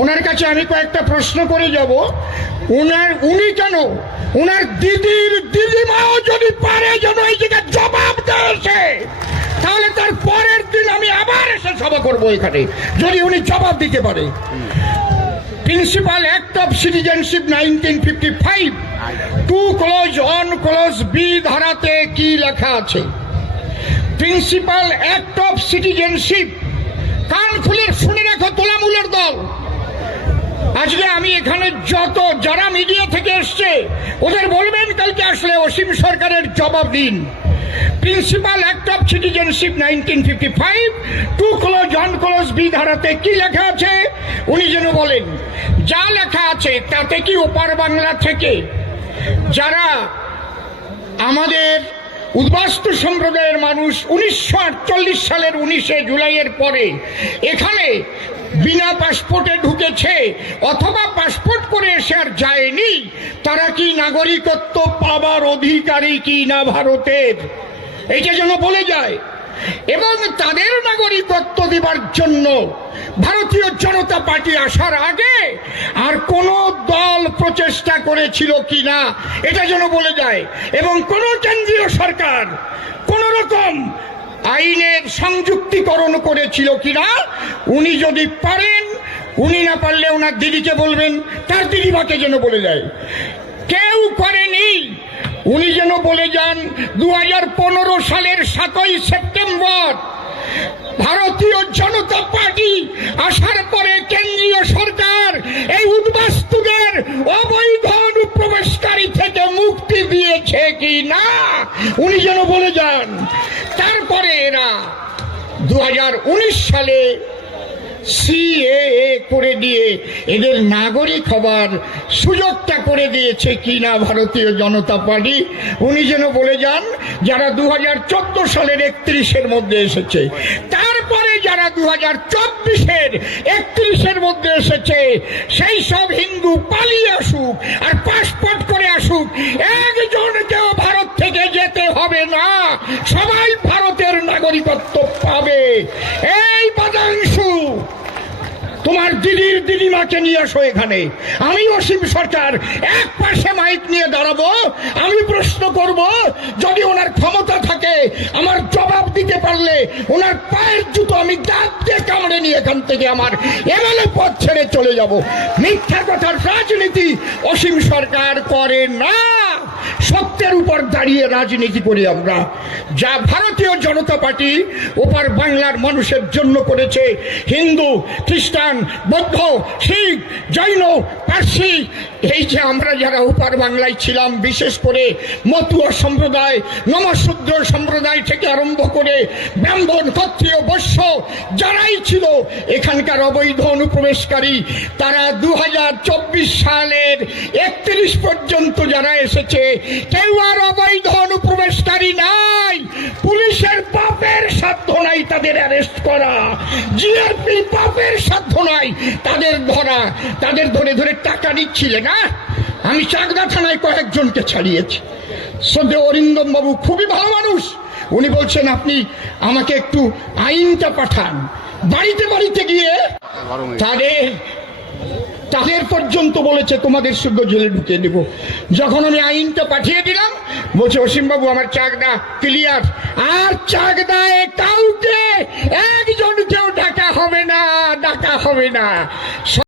ওনার কাছে আমি কয়েকটা প্রশ্ন করে যাব। উনি কেন ওনার দিদিমাও যদি পারে যেন এই জায়গায় জবাব দেয়, তাহলে তার পরের দিন আমি আবার এসে সভা করবো এখানে, যদি উনি জবাব দিতে পারে। Principal act of citizenship 1955 2 clause B ধারাতে কি লেখা আছে? প্রিন্সিপাল অ্যাক্ট অফ সিটিজেনশিপ, কান খুলে শুনে রাখো তোলামূলের দল। আজকে আমি এখানে যত যারা মিডিয়া থেকে এসছে ওদের বলবেন কালকে আসলে অসীম সরকারের জবাব দিন। Principal act of citizenship 1955 2 clause B ধারাতে কি লেখা আছে উনি যেন বলেন। যা লেখা আছে তাতে কি ওপার বাংলা থেকে যারা আমাদের উদ্বাস্তু সম্প্রদায়ের মানুষ 1948 সালের 19 জুলাইয়ের পরে এখানে বিনা পাসপোর্টে ঢুকেছে অথবা পাসপোর্ট করে এসে আর যায়নি, তারা কি নাগরিকত্ব পাবার অধিকারী কি না ভারতের, এইটা যেন বলে যায়। এবং তাদের নাগরিকত্ব দেবার জন্য ভারতীয় জনতা পার্টি আসার আগে আর কোন দল প্রচেষ্টা করেছিল কিনা এটা যেন বলে যায়। এবং কোন কেন্দ্রীয় সরকার কোন রকম আইনের সংযুক্তিকরণ করেছিল কিনা উনি যদি পারেন, উনি না পারলে ওনার দিদিকে বলবেন, তার দিদিমাকে যেন বলে যায়। কেউ করেনি, উনি যেন বলে যান 2015 সালের 7 সেপ্টেম্বর ভারতীয় জনতা পার্টি আসার পরে কেন্দ্রীয় সরকার এই উদ্বাস্তুদের অবৈধ অনুপ্রবেশকারী থেকে মুক্তি দিয়েছে কি না উনি যেন বলে যান। তারপরে এরা 2019 সালে সিএএ করে দিয়ে এদের নাগরিক হবার সুযোগটা করে দিয়েছে কিনা ভারতীয় জনতা পার্টি উনি যেন বলে যান। যারা 2014 সালের 31-এর মধ্যে এসেছে, তারপরে যারা 2024-এর 31-এর মধ্যে এসেছে, সেই সব হিন্দু পালিয়ে আসুক আর পাসপোর্ট করে আসুক, একজনকেও ভারত থেকে যেতে হবে না, সবাই ভারতের নাগরিকত্ব পাবে। এই বাদাংশু তোমার দিদিমাকে নিয়ে আসো এখানে। আমি অসীম সরকার এক পাশে মাইক নিয়ে দাঁড়াবো, আমি প্রশ্ন করব, যদি ওনার ক্ষমতা থাকে আমার জবাব দিতে পারলে ওনার পায়ের জুতো আমি দাঁত দিয়ে কামড়ে নিয়ে এখান থেকে আমার এমএলএ পদ ছেড়ে চলে যাব। মিথ্যা কথার রাজনীতি অসীম সরকার করে না, সত্যের উপর দাঁড়িয়ে রাজনীতি করি আমরা। যা ভারতীয় জনতা পার্টি ওপার বাংলার মানুষের জন্য করেছে, হিন্দু, খ্রিস্টান, বৌদ্ধ, শিখ, জৈন, পার্সি, এই যে আমরা যারা ওপার বাংলায় ছিলাম, বিশেষ করে মতুয়া সম্প্রদায়, নমশূদ্র সম্প্রদায় থেকে আরম্ভ করে ব্রাহ্মণ, ক্ষত্রিয়, বৈশ্য যারাই ছিল এখানকার অবৈধ অনুপ্রবেশকারী, তারা 2024 সালের 31 পর্যন্ত যারা এসেছে কেউ আর অবৈধ অনুপ্রবেশকারী নাই। পুলিশের পাপের সাধ্য নাই তাদের অ্যারেস্ট করা, জিআরপি পাপের সাধ্য নাই তাদের ধরা। তাদের ধরে ধরে টাকা নিচ্ছিলে না। আমি চাকদা থানায় কয়েকজনকে ছাড়িয়েছি। শ্রদ্ধেয় অরিন্দম বাবু খুবই ভালো মানুষ, উনি বলছেন আপনি আমাকে একটু আইনটা পাঠান। বাড়িতে বাড়িতে গিয়ে তাদের পর্যন্ত বলেছে তোমাদের শুদ্ধ জেলে ঢুকিয়ে দেব। যখন আমি আইনটা পাঠিয়ে দিলাম বলছে অসীমবাবু আমার চাকদা ক্লিয়ার, আর চাকদায় কাউকে একজনকেও ডাকা হবে না।